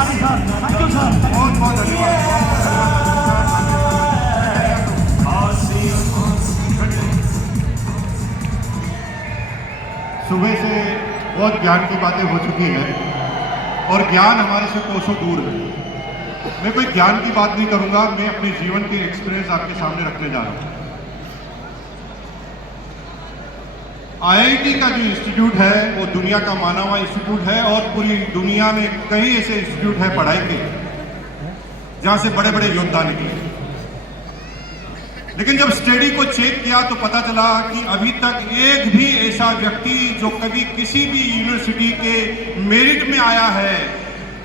Tripathi sir, thank you sir, बहुत बहुत धन्यवाद। सुबह से बहुत ज्ञान की बातें हो चुकी हैं और ज्ञान हमारे से कोसों दूर है। मैं कोई ज्ञान की बात नहीं करूंगा, मैं अपने जीवन के एक्सपीरियंस आपके सामने रखने जा रहा हूं। आईआईटी का जो इंस्टीट्यूट है वो दुनिया का माना हुआ इंस्टीट्यूट है और पूरी दुनिया में कई ऐसे इंस्टीट्यूट है पढ़ाई के जहां से बड़े बड़े योद्धा निकले। लेकिन जब स्टडी को चेक किया तो पता चला कि अभी तक एक भी ऐसा व्यक्ति जो कभी किसी भी यूनिवर्सिटी के मेरिट में आया है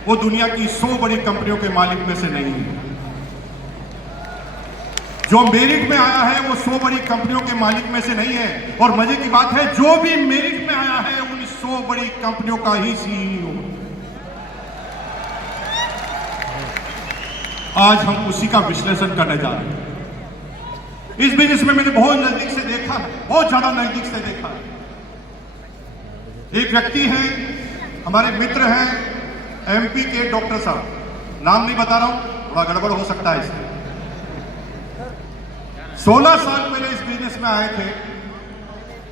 वो दुनिया की 100 बड़ी कंपनियों के मालिक में से नहीं है। जो मेरिट में आया है वो 100 बड़ी कंपनियों के मालिक में से नहीं है। और मजे की बात है, जो भी मेरिट में आया है उन 100 बड़ी कंपनियों का ही सीईओ। आज हम उसी का विश्लेषण करने जा रहे हैं। इस बिजनेस में मैंने बहुत नजदीक से देखा है, बहुत ज्यादा नजदीक से देखा है। एक व्यक्ति हैं, हमारे मित्र हैं, एमपी के डॉक्टर साहब, नाम नहीं बता रहा हूं, थोड़ा गड़बड़ हो सकता है इसमें। 16 साल पहले इस बिजनेस में आए थे,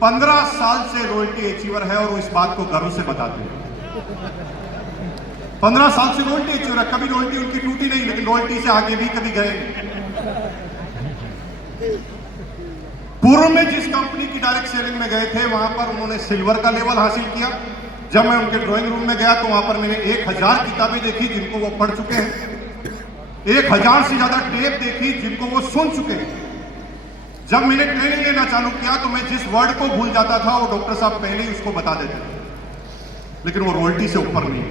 15 साल से रॉयल्टी अचीवर है और वो इस बात को गर्व से बताते हैं। 15 साल से रॉयल्टी अचीवर है, कभी रॉयल्टी उनकी टूटी नहीं, लेकिन रॉयल्टी से आगे भी कभी गए नहीं। पूर्व में जिस कंपनी की डायरेक्ट सेलिंग में गए थे वहां पर उन्होंने सिल्वर का लेवल हासिल किया। जब मैं उनके ड्राइंग रूम में गया तो वहां पर मैंने 1000 किताबें देखी जिनको वो पढ़ चुके हैं, 1000 से ज्यादा टेप देखी जिनको वो सुन चुके हैं। जब मैंने ट्रेनिंग लेना चालू किया तो मैं जिस वर्ड को भूल जाता था वो डॉक्टर साहब पहले ही उसको बता देते थे, लेकिन वो रॉयल्टी से ऊपर नहीं है।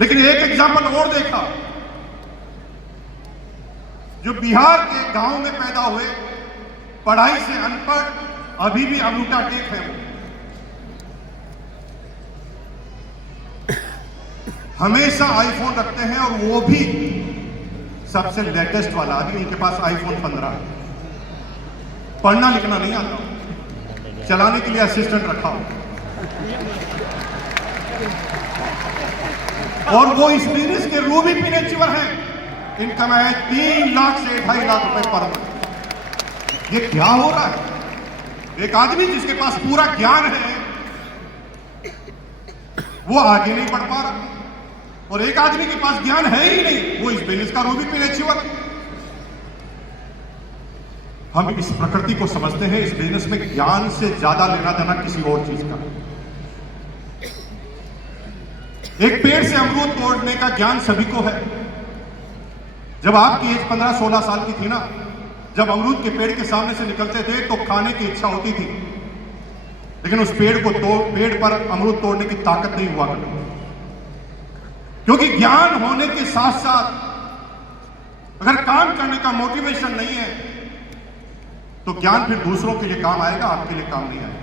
लेकिन एक एग्जाम्पल और देखा, जो बिहार के गांव में पैदा हुए, पढ़ाई से अनपढ़, अभी भी अमूठा टेक है। हमेशा आईफोन रखते हैं और वो भी सबसे लेटेस्ट वाला। अभी उनके पास आईफोन 15 है। पढ़ना लिखना नहीं आता, चलाने के लिए असिस्टेंट रखा हो। और वो इस बिजनेस के रूबी पिन अचीवर हैं। इनकम है 3 लाख से 2.5 लाख रुपए पर मंथ। ये क्या हो रहा है? एक आदमी जिसके पास पूरा ज्ञान है वो आगे नहीं बढ़ पा रहा, और एक आदमी के पास ज्ञान है ही नहीं, वो इस बिजनेस का रूबी पिन अचीवर। हम इस प्रकृति को समझते हैं, इस बिजनेस में ज्ञान से ज्यादा लेना देना किसी और चीज का। एक पेड़ से अमरूद तोड़ने का ज्ञान सभी को है। जब आपकी एज 15-16 साल की थी ना, जब अमरूद के पेड़ के सामने से निकलते थे तो खाने की इच्छा होती थी, लेकिन उस पेड़ पर अमरूद तोड़ने की ताकत नहीं हुआ करती। क्योंकि ज्ञान होने के साथ साथ अगर काम करने का मोटिवेशन नहीं है तो ज्ञान फिर दूसरों के लिए काम आएगा, आपके लिए काम नहीं आएगा।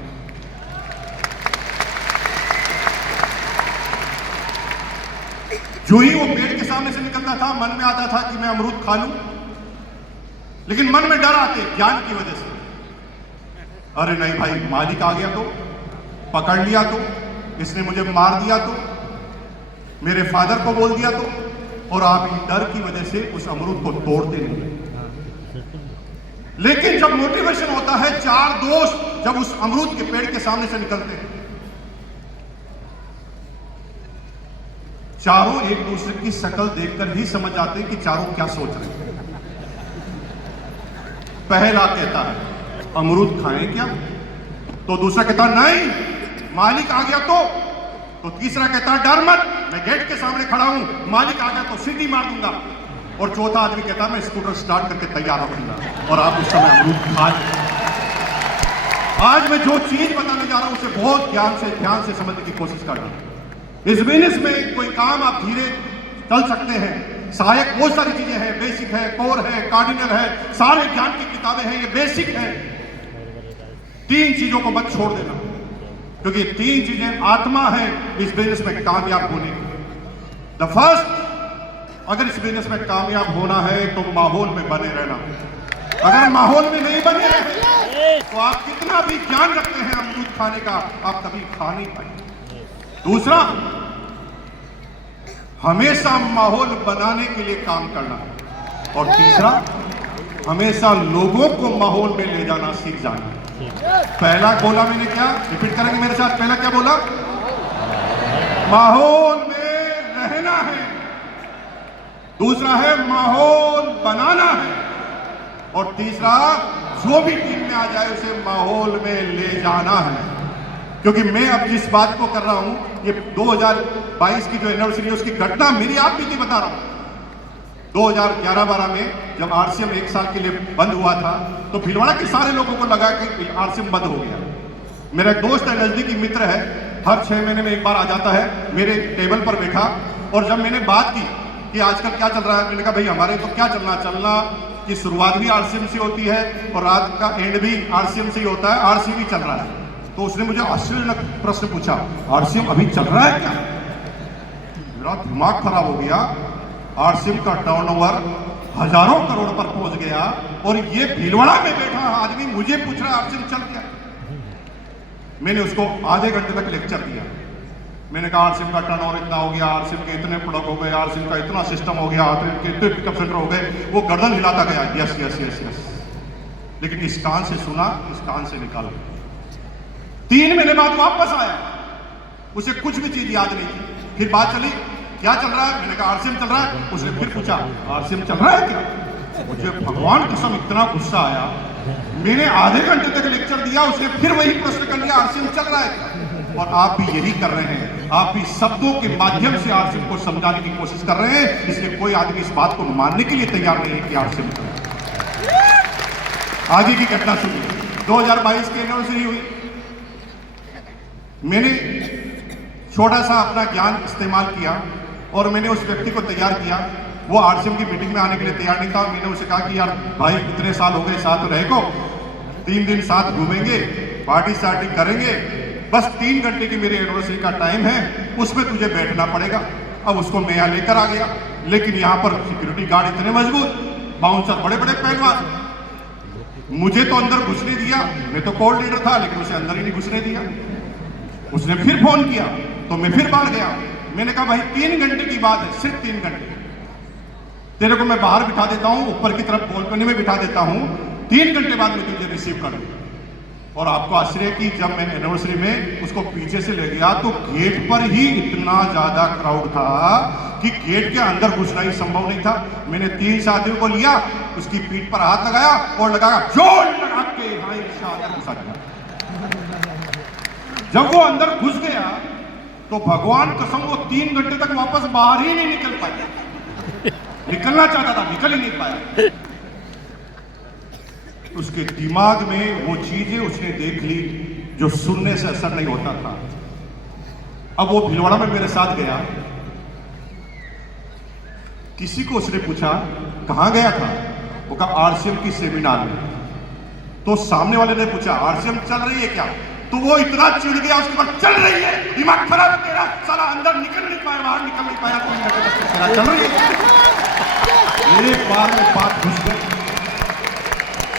जो ही वो पेड़ के सामने से निकलता था, मन में आता था कि मैं अमरूद खा लूं, लेकिन मन में डर आते ज्ञान की वजह से। अरे नहीं भाई, मालिक आ गया तो, पकड़ लिया तो, इसने मुझे मार दिया तो, मेरे फादर को बोल दिया तो, और आप इन डर की वजह से उस अमरूद को तोड़ते नहीं। लेकिन जब मोटिवेशन होता है, 4 दोस्त जब उस अमरूद के पेड़ के सामने से निकलते हैं, चारों एक दूसरे की शक्ल देखकर ही समझ आते हैं कि चारों क्या सोच रहे हैं। पहला कहता है अमरूद खाएं क्या, तो दूसरा कहता नहीं, मालिक आ गया तो तीसरा कहता डर मत, मैं गेट के सामने खड़ा हूं, मालिक आ गया तो सीटी मार दूंगा, और चौथा आदमी कहता मैं स्कूटर स्टार्ट करके तैयार रहूंगा। और आप उस समय अमरूद खा। आज मैं जो चीज बताने जा रहा हूं उसे बहुत ध्यान से समझने की कोशिश कर रहा हूं। इस बिजनेस में कोई काम आप धीरे चल सकते हैं, सहायक बहुत सारी चीजें हैं, बेसिक है, कोर है, कार्डिनल है, सारे ज्ञान की किताबें हैं, ये बेसिक है। 3 चीजों को मत छोड़ देना, क्योंकि 3 चीजें आत्मा है इस बिजनेस में कामयाब होने की। द फर्स्ट, अगर इस बिजनेस में कामयाब होना है तो माहौल में बने रहना। अगर माहौल में नहीं बने तो आप कितना भी ज्ञान रखते हैं अमरूद खाने का, आप कभी खा नहीं पाएंगे। दूसरा, हमेशा माहौल बनाने के लिए काम करना, और तीसरा हमेशा लोगों को माहौल में ले जाना सीख जाना। पहला बोला मैंने क्या, रिपीट करेंगे मेरे साथ, पहला क्या बोला? माहौल में रहना है। दूसरा है माहौल बनाना है, और तीसरा जो भी टीम में आ जाए उसे माहौल में ले जाना है। क्योंकि मैं अब जिस बात को कर रहा हूं, ये 2022 की जो एनिवर्सरी है उसकी घटना मेरी आप बीती बता रहा हूं। 2011-12 में जब आरसीएम एक साल के लिए बंद हुआ था तो भीलवाड़ा के सारे लोगों को लगा कि आरसीएम बंद हो गया। मेरा एक दोस्त है, नजदीकी मित्र है, हर 6 महीने में एक बार आ जाता है, मेरे टेबल पर बैठा, और जब मैंने बात की कि आजकल क्या चल रहा है, मैंने कहा भाई हमारे तो क्या चलना की शुरुआत भी आरसीएम से होती है और रात का एंड भी आरसीएम से ही होता है, आरसीएम ही चल रहा है। तो उसने मुझे आश्चर्यजनक प्रश्न पूछा, आरसीएम अभी चल रहा है क्या? मेरा दिमाग खराब हो गया। आरसीएम का टर्नओवर हजारों करोड़ पर पहुंच गया, और ये भीलवाड़ा में बैठा आदमी मुझे पूछ रहा है आरसीएम चल क्या? मैंने उसको आधे घंटे तक लेक्चर दिया। मैंने कहा आरसीएम का टर्नओवर इतना हो गया, आरसीएम के इतने प्रोडक्ट हो गए, आरसीएम का इतना सिस्टम हो गया, आरसीएम के इतने पिकअप सेंटर हो गए। वो गर्दन हिलाता गया, यस यस यस यस, लेकिन इस कान से सुना, इस कान से निकाल। 3 महीने बाद वापस आया, उसे कुछ भी चीज याद नहीं थी। फिर बात चली, क्या चल रहा है? मैंने कहा आरसीएम चल रहा है। उसने फिर पूछा आरसीएम चल रहा है क्या? मुझे भगवान कसम इतना गुस्सा आया, मैंने आधे घंटे तक लेक्चर दिया, उसने फिर वही प्रश्न कर लिया, आरसीएम चल रहा है क्या? और आप भी यही कर रहे हैं, आप भी शब्दों के माध्यम से आरसीएम को समझाने की कोशिश कर रहे हैं, इसलिए कोई आदमी इस बात को मानने के लिए तैयार नहीं है कि आरसीएम चल रहा है। आगे की घटना सुनिए। 2022 की एनिवर्सरी हुई, मैंने छोटा सा अपना ज्ञान इस्तेमाल किया और मैंने उस व्यक्ति को तैयार किया। वो आरसीएम की मीटिंग में आने के लिए तैयार नहीं था। मैंने उसे कहा कि यार भाई इतने साल हो गए साथ रहे को, 3 दिन साथ घूमेंगे, पार्टी सार्टी करेंगे, बस 3 घंटे की मेरी एनिवर्सरी का टाइम है, उसमें तुझे बैठना पड़ेगा। अब उसको मैं यहाँ लेकर आ गया, लेकिन यहाँ पर सिक्योरिटी गार्ड इतने मजबूत, बाउंसर बड़े बड़े पहलवान, मुझे तो अंदर घुसने दिया। मैं तो कोर लीडर था, लेकिन उसे अंदर ही नहीं घुसने दिया। उसने फिर फोन किया तो मैं फिर बाहर गया। मैंने कहा भाई 3 घंटे की बात है, सिर्फ 3 घंटे, तेरे को मैं बाहर बिठा देता हूं, ऊपर की तरफ बालकनी में बिठा देता हूं, 3 घंटे बाद मैं तुझे रिसीव कर लूंगा। और आपको आश्चर्य कि जब मैं एनिवर्सरी में उसको पीछे से ले गया तो गेट पर ही इतना ज्यादा क्राउड था कि गेट के अंदर घुसना ही संभव नहीं था। मैंने 3 साथियों को लिया, उसकी पीठ पर हाथ लगाया और लगाया जोर लगा के अंदर घुसा दिया। जब वो अंदर घुस गया तो भगवान कसम वो 3 घंटे तक वापस बाहर ही नहीं निकल पाया। निकलना चाहता था, निकल ही नहीं पाया। उसके दिमाग में वो चीजें उसने देख ली जो सुनने से असर नहीं होता था। अब वो भीलवाड़ा में मेरे साथ गया, किसी को उसने पूछा कहां गया था, वो कहा आरसीएम की सेमिनार में। तो सामने वाले ने पूछा आरसीएम चल रही है क्या? तो वो इतना चिढ़ गया, उसके बाद चल रही है, दिमाग खराब है तेरा, साला अंदर निकल नहीं पाया, बाहर निकल नहीं पाया, 3 घंटे तक चल रही है। एक बार में बात घुस गई।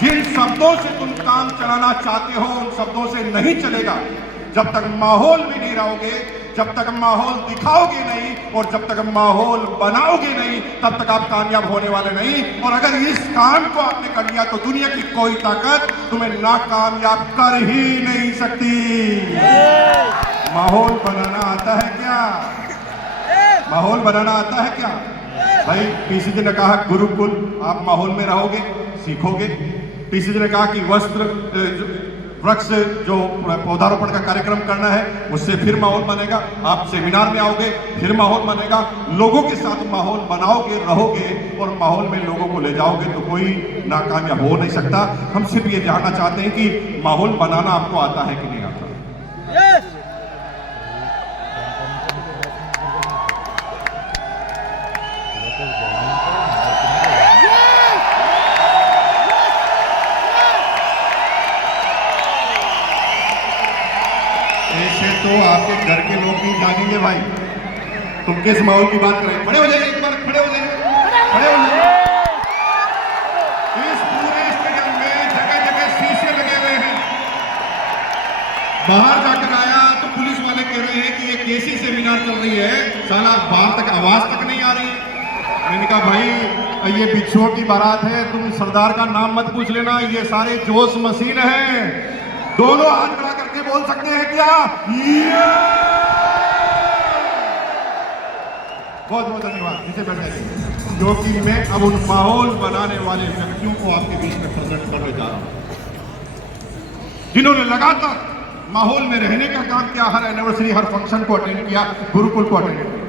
जिन शब्दों से तुम काम चलाना चाहते हो उन शब्दों से नहीं चलेगा। जब तक माहौल में नहीं रहोगे, जब तक माहौल दिखाओगे नहीं और जब तक माहौल बनाओगे नहीं, तब तक आप कामयाब होने वाले नहीं। और अगर इस काम को आपने कर लिया तो दुनिया की कोई ताकत तुम्हें नाकामयाब कर ही नहीं सकती। माहौल बनाना आता है क्या? माहौल बनाना आता है क्या? भाई पीसी जी ने कहा गुरुकुल, आप माहौल में रहोगे, सीखोगे। पीसी जी ने कहा कि वृक्ष जो पौधारोपण का कार्यक्रम करना है उससे फिर माहौल बनेगा। आप सेमिनार में आओगे, फिर माहौल बनेगा। लोगों के साथ माहौल बनाओगे, रहोगे और माहौल में लोगों को ले जाओगे तो कोई नाकामयाब हो नहीं सकता। हम सिर्फ ये जानना चाहते हैं कि माहौल बनाना आपको आता है कि नहीं आता। ऐसे तो आपके घर के लोग नहीं जानेंगे भाई, तुम किस माहौल की बात करें। खड़े हो जाइए, एक बार खड़े हो जाइए, खड़े हो जाइए। इस पूरे स्टेडियम में जगह जगह शीशे लगे हुए हैं। बाहर जाकर आया तो पुलिस वाले कह रहे हैं कि ये कैसी सेमिनार तैयार चल रही है, साला बाहर तक आवाज तक नहीं आ रही है। मैंने कहा भाई ये बिच्छुओं की बारात है, तुम सरदार का नाम मत पूछ लेना, ये सारे जोश मशीन हैं। दोनों हाथ खड़ा करके बोल सकते हैं क्या? बहुत बहुत धन्यवाद। नीचे बैठ जाइए, क्योंकि मैं अब उन माहौल बनाने वाले व्यक्तियों को आपके बीच में प्रेजेंट करने जा रहा हूं, जिन्होंने लगातार माहौल में रहने का काम किया, हर एनिवर्सरी हर फंक्शन को अटेंड किया, गुरुकुल को अटेंड किया।